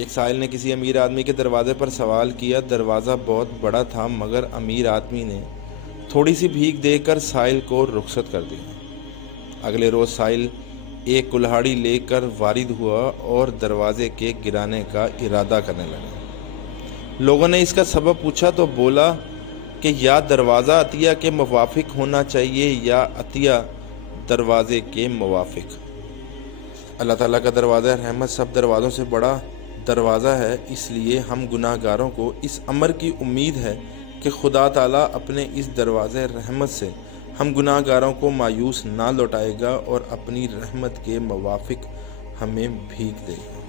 ایک سائل نے کسی امیر آدمی کے دروازے پر سوال کیا۔ دروازہ بہت بڑا تھا مگر امیر آدمی نے تھوڑی سی بھیک دے کر سائل کو رخصت کر دیا۔ اگلے روز سائل ایک کلہاڑی لے کر وارد ہوا اور دروازے کے گرانے کا ارادہ کرنے لگا۔ لوگوں نے اس کا سبب پوچھا تو بولا کہ یا دروازہ عطیہ کے موافق ہونا چاہیے یا عطیہ دروازے کے موافق۔ اللہ تعالیٰ کا دروازہ رحمت سب دروازوں سے بڑا دروازہ ہے، اس لیے ہم گناہ گاروں کو اس امر کی امید ہے کہ خدا تعالیٰ اپنے اس دروازے رحمت سے ہم گناہ گاروں کو مایوس نہ لوٹائے گا اور اپنی رحمت کے موافق ہمیں بھیک دے گا۔